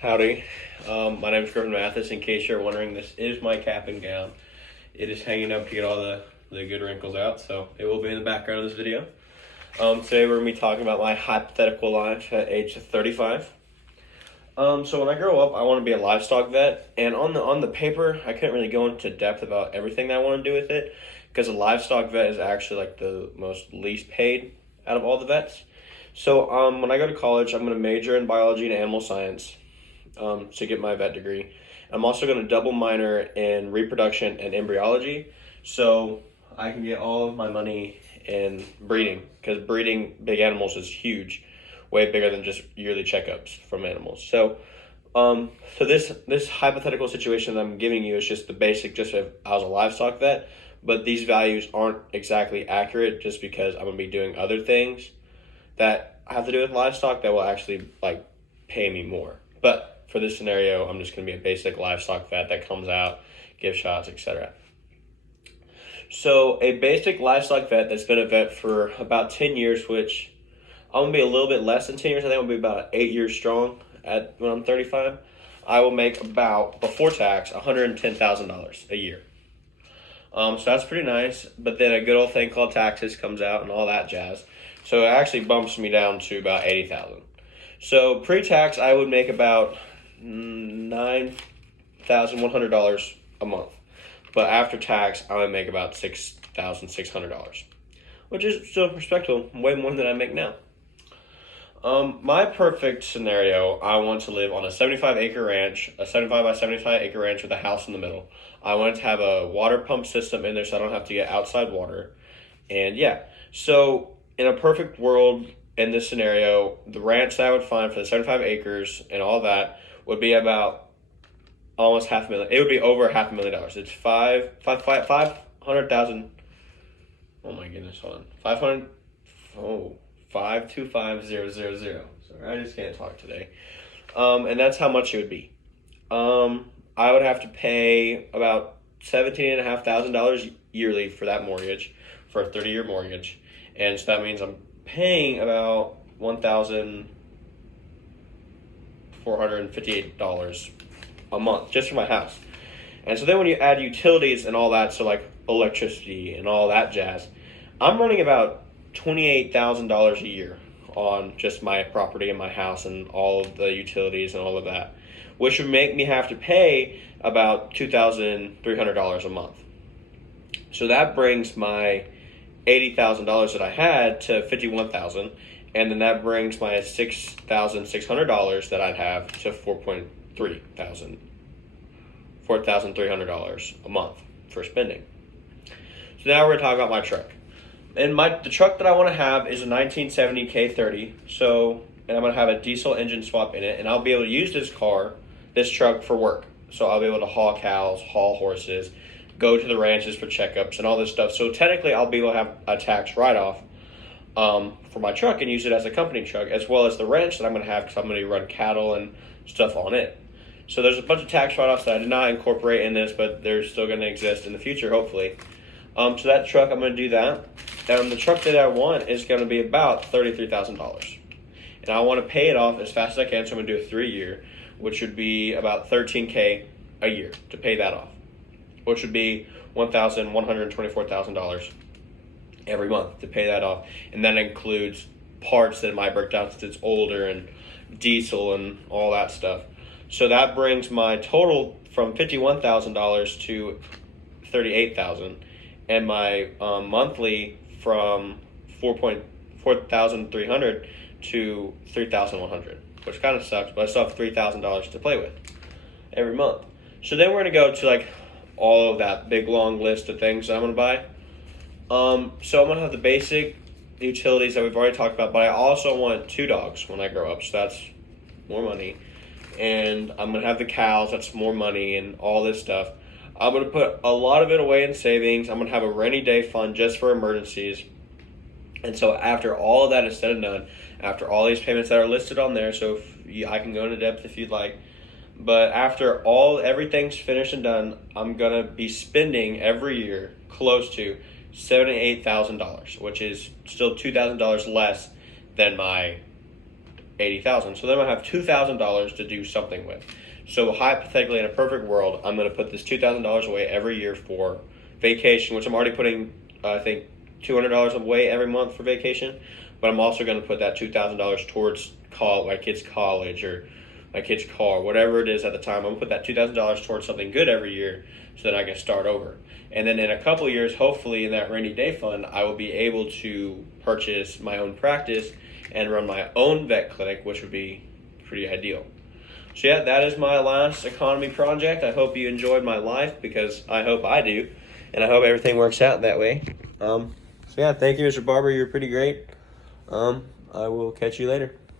Howdy. My name is Griffin Mathis. In case you're wondering, this is my cap and gown. It is hanging up to get all the good wrinkles out, so it will be in the background of this video. Today we're going to be talking about my hypothetical life at age 35. So when I grow up, I want to be a livestock vet, and on the paper, I couldn't really go into depth about everything that I want to do with it, because a livestock vet is actually like the most least paid out of all the vets. So when I go to college, I'm going to major in biology and animal science to get my vet degree. I'm also going to double minor in reproduction and embryology, so I can get all of my money in breeding, because breeding big animals is huge, way bigger than just yearly checkups from animals. So this hypothetical situation that I'm giving you is just the basic, just if I was a livestock vet, but these values aren't exactly accurate just because I'm going to be doing other things that have to do with livestock that will actually like pay me more. But for this scenario, I'm just going to be a basic livestock vet that comes out, gives shots, etc. So a basic livestock vet that's been a vet for about 10 years, which I'm going to be a little bit less than 10 years. I think I'll be about 8 years strong when I'm 35. I will make about, before tax, $110,000 a year. So that's pretty nice. But then a good old thing called taxes comes out and all that jazz. So it actually bumps me down to about $80,000. So pre-tax, I would make about $9,100 a month. But after tax, I would make about $6,600, which is still respectable, way more than I make now. My perfect scenario, I want to live on a 75-acre ranch, a 75 by 75-acre ranch with a house in the middle. I want to have a water pump system in there so I don't have to get outside water. And yeah, so in a perfect world, in this scenario, the ranch that I would find for the 75 acres and all that would be about almost $500,000. It would be over $500,000. It's 500,000. Oh my goodness, hold on. 500. Oh, 525000. Sorry, I just can't talk today. And that's how much it would be. I would have to pay about $17,500 yearly for that mortgage, for a 30-year mortgage, and so that means I'm paying about $1,458 a month just for my house. And so then when you add utilities and all that, so like electricity and all that jazz, I'm running about $28,000 a year on just my property and my house and all of the utilities and all of that, which would make me have to pay about $2,300 a month. So that brings my $80,000 that I had to $51,000, and then that brings my $6,600 that I'd have to $4,300 a month for spending. So now we're gonna talk about my truck. And the truck that I want to have is a 1970 K30. And I'm gonna have a diesel engine swap in it, and I'll be able to use this truck for work. So I'll be able to haul cows, haul horses, go to the ranches for checkups and all this stuff. So technically, I'll be able to have a tax write-off for my truck and use it as a company truck, as well as the ranch that I'm going to have, because I'm going to run cattle and stuff on it. So there's a bunch of tax write-offs that I did not incorporate in this, but they're still going to exist in the future, hopefully. So that truck, I'm going to do that. The truck that I want is going to be about $33,000. And I want to pay it off as fast as I can, so I'm going to do a 3-year, which would be about $13K a year to pay that off, which would be $1,124,000 every month to pay that off. And that includes parts that might break down since it's older and diesel and all that stuff. So that brings my total from $51,000 to $38,000, and my monthly from $4,300 to $3,100, which kind of sucks, but I still have $3,000 to play with every month. So then we're gonna go to like all of that big long list of things that I'm gonna buy. So I'm gonna have the basic utilities that we've already talked about, but I also want 2 dogs when I grow up, so that's more money. And I'm gonna have the cows, that's more money, and all this stuff. I'm gonna put a lot of it away in savings. I'm gonna have a rainy day fund just for emergencies. And so after all of that is said and done, after all these payments that are listed on there, so I can go into depth if you'd like, but after everything's finished and done, I'm gonna be spending every year close to $78,000, which is still $2,000 less than my $80,000. So then I have $2,000 to do something with. So hypothetically, in a perfect world, I'm going to put this $2,000 away every year for vacation, which I'm already putting, I think, $200 away every month for vacation. But I'm also going to put that $2,000 towards my kid's college or my kid's car, whatever it is at the time. I'm going to put that $2,000 towards something good every year so that I can start over. And then in a couple of years, hopefully in that rainy day fund, I will be able to purchase my own practice and run my own vet clinic, which would be pretty ideal. So yeah, that is my last economy project. I hope you enjoyed my life, because I hope I do. And I hope everything works out that way. So yeah, thank you, Mr. Barber. You're pretty great. I will catch you later.